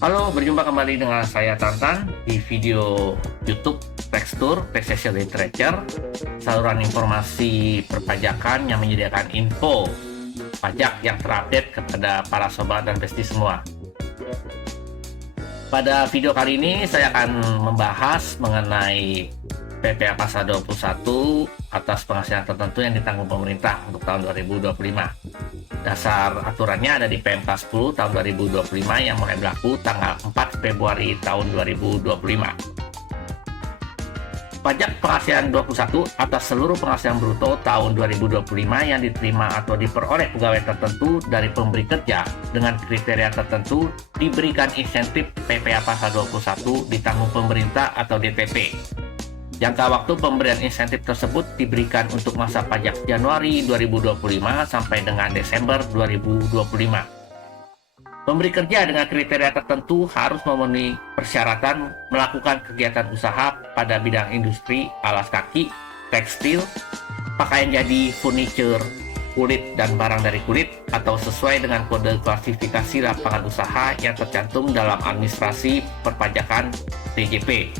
Halo, berjumpa kembali dengan saya Tantan di video YouTube Tekstur Taxation Literature, saluran informasi perpajakan yang menyediakan info pajak yang terupdate kepada para sobat dan besti semua. Pada video kali ini saya akan membahas mengenai PPh Pasal 21 atas penghasilan tertentu yang ditanggung pemerintah untuk tahun 2025. Dasar aturannya ada di PMK 10 tahun 2025 yang mulai berlaku tanggal 4 Februari tahun 2025. Pajak penghasilan 21 atas seluruh penghasilan bruto tahun 2025 yang diterima atau diperoleh pegawai tertentu dari pemberi kerja dengan kriteria tertentu diberikan insentif PPh Pasal 21 ditanggung pemerintah atau DTP. Jangka waktu pemberian insentif tersebut diberikan untuk masa pajak Januari 2025 sampai dengan Desember 2025. Pemberi kerja dengan kriteria tertentu harus memenuhi persyaratan melakukan kegiatan usaha pada bidang industri alas kaki, tekstil, pakaian jadi, furniture, kulit dan barang dari kulit atau sesuai dengan kode klasifikasi lapangan usaha yang tercantum dalam administrasi perpajakan DJP.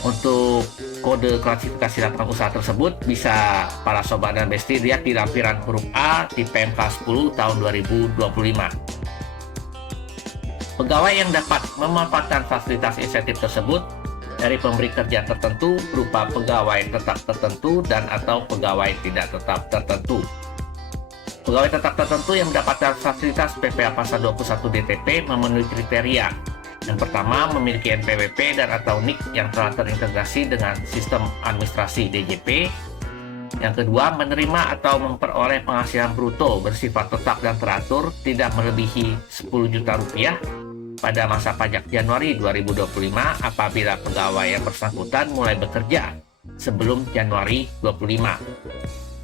Untuk kode klasifikasi lapangan usaha tersebut bisa para sobat dan besti lihat di lampiran huruf A di PMK 10 tahun 2025. Pegawai yang dapat memanfaatkan fasilitas insentif tersebut dari pemberi kerja tertentu berupa pegawai tetap tertentu dan atau pegawai tidak tetap tertentu. Pegawai tetap tertentu yang mendapatkan fasilitas PPh Pasal 21 DTP memenuhi kriteria. Yang pertama, memiliki NPWP dan atau NIK yang telah terintegrasi dengan sistem administrasi DJP. Yang kedua, menerima atau memperoleh penghasilan bruto bersifat tetap dan teratur tidak melebihi 10 juta rupiah pada masa pajak Januari 2025 apabila pegawai yang bersangkutan mulai bekerja sebelum Januari 25.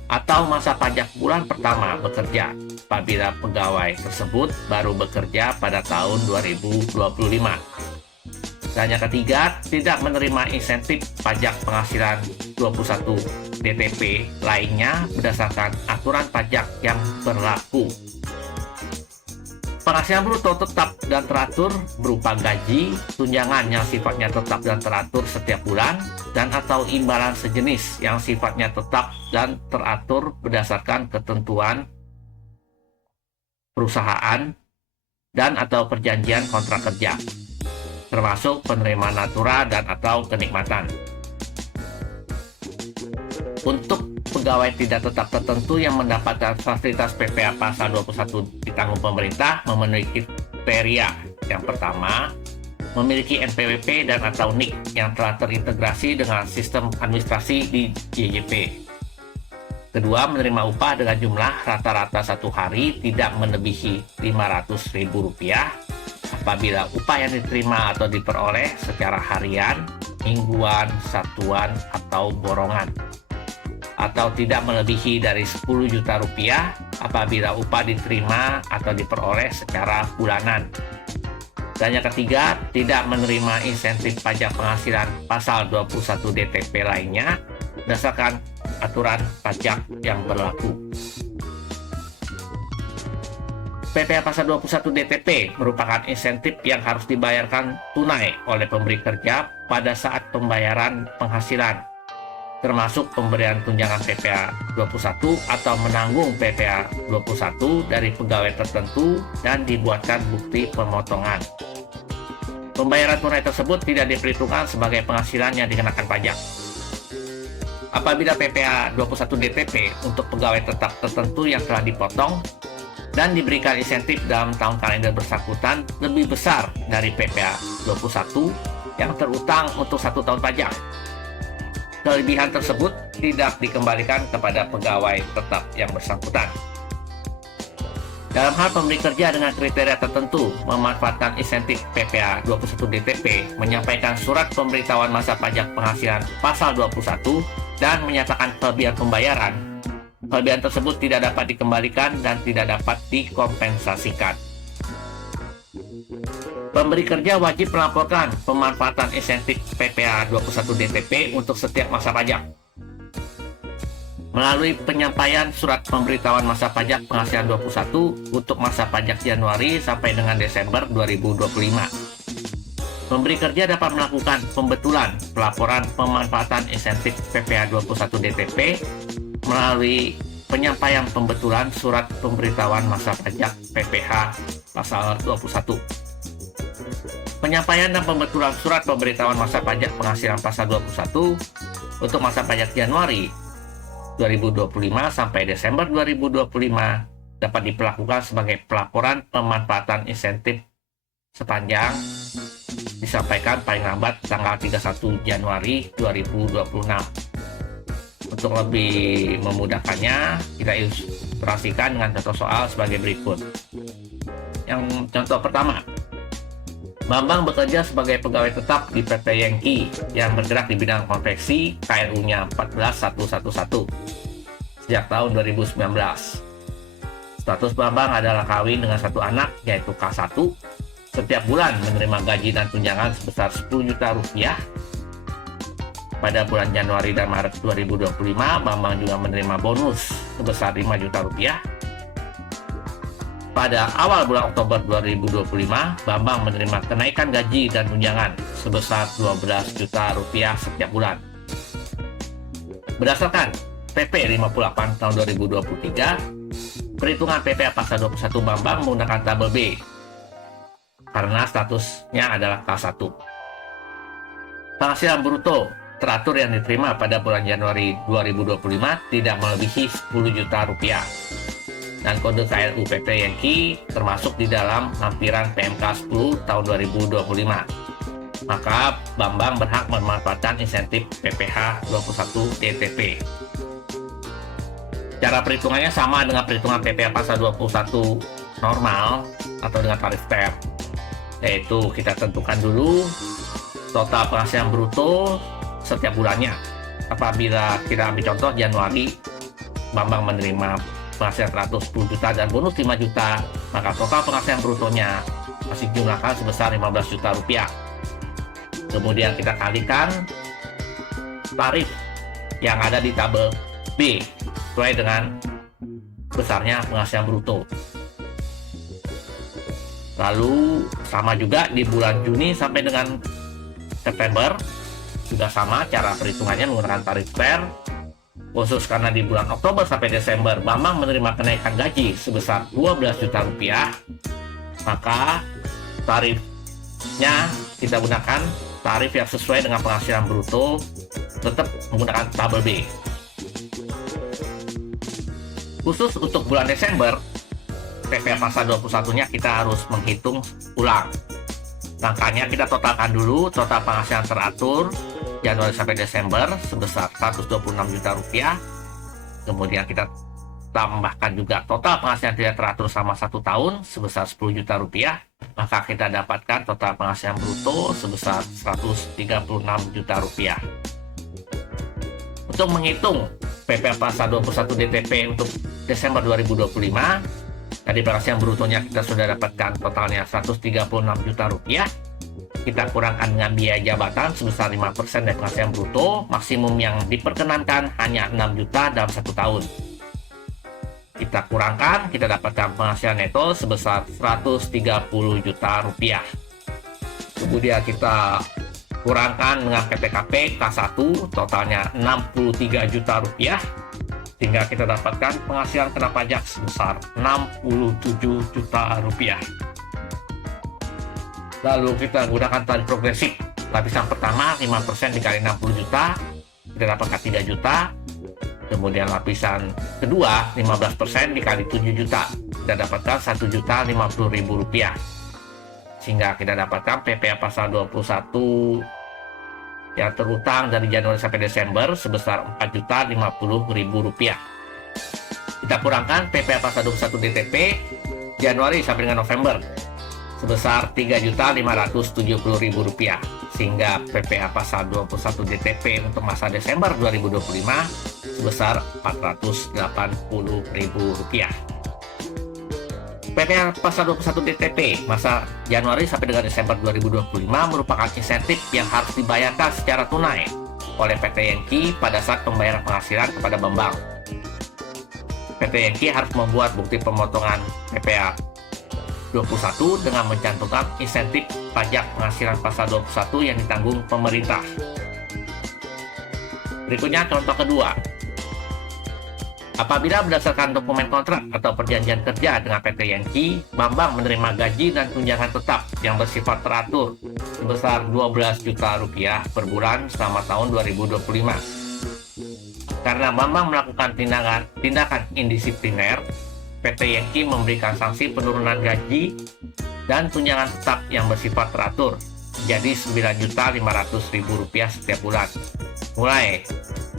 Atau masa pajak bulan pertama bekerja apabila pegawai tersebut baru bekerja pada tahun 2025. Dan yang ketiga, tidak menerima insentif pajak penghasilan 21 DTP lainnya berdasarkan aturan pajak yang berlaku. Penghasilan bruto tetap dan teratur berupa gaji, tunjangan yang sifatnya tetap dan teratur setiap bulan, dan atau imbalan sejenis yang sifatnya tetap dan teratur berdasarkan ketentuan perusahaan dan atau perjanjian kontrak kerja, termasuk penerimaan natura dan atau kenikmatan. Untuk pegawai tidak tetap tertentu yang mendapatkan fasilitas PPh Pasal 21 ditanggung pemerintah memenuhi kriteria. Yang pertama, memiliki NPWP dan atau NIK yang telah terintegrasi dengan sistem administrasi di JJP. Kedua, menerima upah dengan jumlah rata-rata satu hari tidak melebihi Rp500.000 apabila upah yang diterima atau diperoleh secara harian, mingguan, satuan, atau borongan, atau tidak melebihi dari 10 juta rupiah apabila upah diterima atau diperoleh secara bulanan. Dan yang ketiga, tidak menerima insentif pajak penghasilan Pasal 21 DTP lainnya berdasarkan aturan pajak yang berlaku. PPh Pasal 21 DTP merupakan insentif yang harus dibayarkan tunai oleh pemberi kerja pada saat pembayaran penghasilan, termasuk pemberian tunjangan PPh 21 atau menanggung PPh 21 dari pegawai tertentu dan dibuatkan bukti pemotongan. Pembayaran tunai tersebut tidak diperhitungkan sebagai penghasilan yang dikenakan pajak. Apabila PPh 21 DTP untuk pegawai tetap tertentu yang telah dipotong dan diberikan insentif dalam tahun kalender bersangkutan lebih besar dari PPh 21 yang terutang untuk 1 tahun pajak, kelebihan tersebut tidak dikembalikan kepada pegawai tetap yang bersangkutan. Dalam hal pemberi kerja dengan kriteria tertentu memanfaatkan insentif PPh 21 DTP menyampaikan surat pemberitahuan masa pajak penghasilan Pasal 21 dan menyatakan kelebihan pembayaran, kelebihan tersebut tidak dapat dikembalikan dan tidak dapat dikompensasikan. Pemberi kerja wajib melaporkan pemanfaatan insentif PPh 21 DTP untuk setiap masa pajak. melalui penyampaian surat pemberitahuan masa pajak penghasilan 21 untuk masa pajak Januari sampai dengan Desember 2025. Pemberi kerja dapat melakukan pembetulan pelaporan pemanfaatan insentif PPh 21 DTP melalui penyampaian pembetulan surat pemberitahuan masa pajak PPh pasal 21. Penyampaian dan pembetulan surat pemberitahuan masa pajak penghasilan pasal 21 untuk masa pajak Januari 2025 sampai Desember 2025 dapat diperlakukan sebagai pelaporan pemanfaatan insentif sepanjang disampaikan paling lambat tanggal 31 Januari 2026. Untuk lebih memudahkannya, kita ilustrasikan dengan contoh soal sebagai berikut. Yang contoh pertama, Bambang bekerja sebagai pegawai tetap di PT Yengki yang bergerak di bidang konveksi, KRU-nya 14111 sejak tahun 2019. Status Bambang adalah kawin dengan satu anak, yaitu K1. Setiap bulan menerima gaji dan tunjangan sebesar 10 juta rupiah. Pada bulan Januari dan Maret 2025, Bambang juga menerima bonus sebesar 5 juta rupiah. Pada awal bulan Oktober 2025, Bambang menerima kenaikan gaji dan tunjangan sebesar 12 juta rupiah setiap bulan. Berdasarkan PP 58 tahun 2023, perhitungan PPh pasal 21 Bambang menggunakan tabel B karena statusnya adalah K1. Penghasilan bruto teratur yang diterima pada bulan Januari 2025 tidak melebihi 10 juta rupiah. Dan kode KRU PT Yengki termasuk di dalam lampiran PMK 10 tahun 2025. Maka Bambang berhak memanfaatkan insentif PPh 21 DTP. Cara perhitungannya sama dengan perhitungan PPh pasal 21 normal atau dengan tarif TER, yaitu kita tentukan dulu total penghasilan bruto setiap bulannya. Apabila kita ambil contoh Januari, Bambang menerima penghasilan 110 juta dan bonus 5 juta, maka total penghasilan brutonya masih dijumlahkan sebesar 15 juta rupiah. Kemudian kita kalikan tarif yang ada di tabel B sesuai dengan besarnya penghasilan bruto. Lalu sama juga di bulan Juni sampai dengan September juga sama cara perhitungannya menggunakan tarif TER. Khusus karena di bulan Oktober sampai Desember Bambang menerima kenaikan gaji sebesar 12 juta rupiah, maka tarifnya kita gunakan tarif yang sesuai dengan penghasilan bruto, tetap menggunakan tabel B. Khusus untuk bulan Desember, PPh pasal 21-nya kita harus menghitung ulang. Langkahnya kita totalkan dulu total penghasilan teratur Januari sampai Desember sebesar 126 juta rupiah. Kemudian kita tambahkan juga total penghasilan tidak teratur selama 1 tahun sebesar 10 juta rupiah. Maka kita dapatkan total penghasilan bruto sebesar 136 juta rupiah. Untuk menghitung PPh pasal 21 DTP untuk Desember 2025, tadi penghasilan brutonya kita sudah dapatkan totalnya 136 juta rupiah. Kita kurangkan dengan biaya jabatan sebesar 5% dari penghasilan bruto, maksimum yang diperkenankan hanya 6 juta dalam 1 tahun. Kita kurangkan, kita dapatkan penghasilan neto sebesar 130 juta rupiah. Kemudian kita kurangkan dengan PTKP K1, totalnya 63 juta rupiah, sehingga kita dapatkan penghasilan kena pajak sebesar 67 juta rupiah. Lalu kita gunakan tarif progresif. Lapisan pertama 5% dikali 60 juta, kita dapatkan 3 juta. Kemudian lapisan kedua 15% dikali 7 juta, kita dapatkan 1.050.000 rupiah. Sehingga kita dapatkan PPh pasal 21 yang terutang dari Januari sampai Desember sebesar 4.050.000 rupiah. Kita kurangkan PPh pasal 21 DTP Januari sampai dengan November sebesar 3.570.000 rupiah, sehingga PPh pasal 21 DTP untuk masa Desember 2025 sebesar 480.000 rupiah. PPh pasal 21 DTP masa Januari sampai dengan Desember 2025 merupakan insentif yang harus dibayarkan secara tunai oleh PT Yengki pada saat pembayaran penghasilan kepada Bambang. PT Yengki harus membuat bukti pemotongan PPh 21 dengan mencantumkan insentif pajak penghasilan pasal 21 yang ditanggung pemerintah. Berikutnya contoh kedua. Apabila berdasarkan dokumen kontrak atau perjanjian kerja dengan PT Yengki, Bambang menerima gaji dan tunjangan tetap yang bersifat teratur sebesar 12 juta rupiah per bulan selama tahun 2025. Karena Bambang melakukan tindakan indisipliner, PT Yengki memberikan sanksi penurunan gaji dan tunjangan tetap yang bersifat teratur jadi Rp9.500.000 setiap bulan, mulai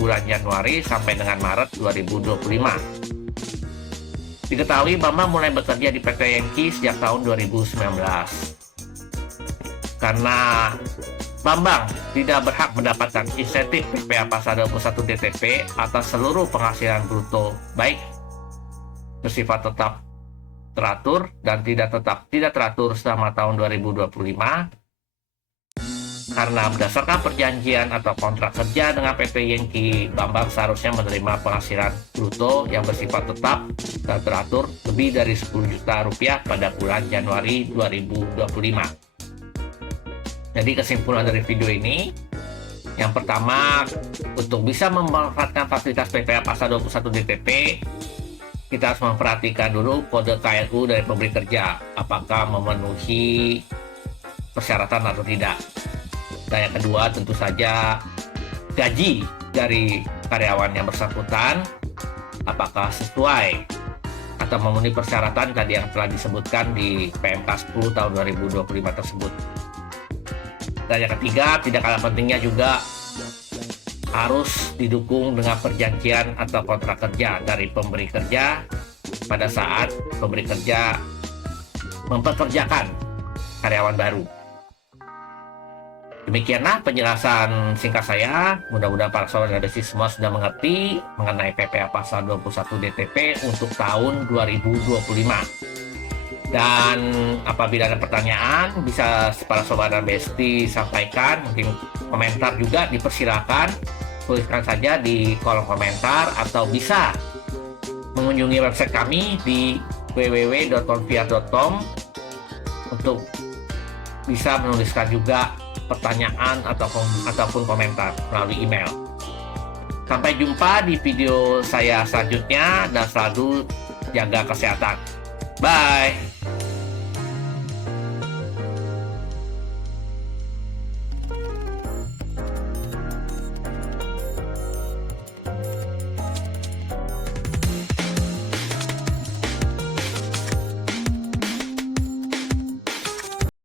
bulan Januari sampai dengan Maret 2025. Diketahui Bambang mulai bekerja di PT Yengki sejak tahun 2019. Karena Bambang tidak berhak mendapatkan insentif PPh pasal 21 DTP atas seluruh penghasilan bruto baik bersifat tetap teratur dan tidak teratur selama tahun 2025. Karena berdasarkan perjanjian atau kontrak kerja dengan PT Yengki, Bambang seharusnya menerima penghasilan bruto yang bersifat tetap dan teratur lebih dari 10 juta rupiah pada bulan Januari 2025. Jadi kesimpulan dari video ini, yang pertama, untuk bisa memanfaatkan fasilitas PPh pasal 21 DTP, kita harus memperhatikan dulu kode KLU dari pemberi kerja, apakah memenuhi persyaratan atau tidak. Dan yang kedua, tentu saja gaji dari karyawan yang bersangkutan apakah sesuai atau memenuhi persyaratan tadi yang telah disebutkan di PMK 10 tahun 2025 tersebut. Dan yang ketiga, tidak kalah pentingnya juga harus didukung dengan perjanjian atau kontrak kerja dari pemberi kerja pada saat pemberi kerja mempekerjakan karyawan baru. Demikianlah penjelasan singkat saya. Mudah-mudahan para sobat Besi semua sudah mengerti mengenai PPh pasal 21 DTP untuk tahun 2025. Dan apabila ada pertanyaan, bisa para sobat Besti sampaikan, mungkin komentar juga dipersilakan. Tuliskan saja di kolom komentar atau bisa mengunjungi website kami di www.confiar.com untuk bisa menuliskan juga pertanyaan ataupun komentar melalui email. Sampai jumpa di video saya selanjutnya dan selalu jaga kesehatan. Bye.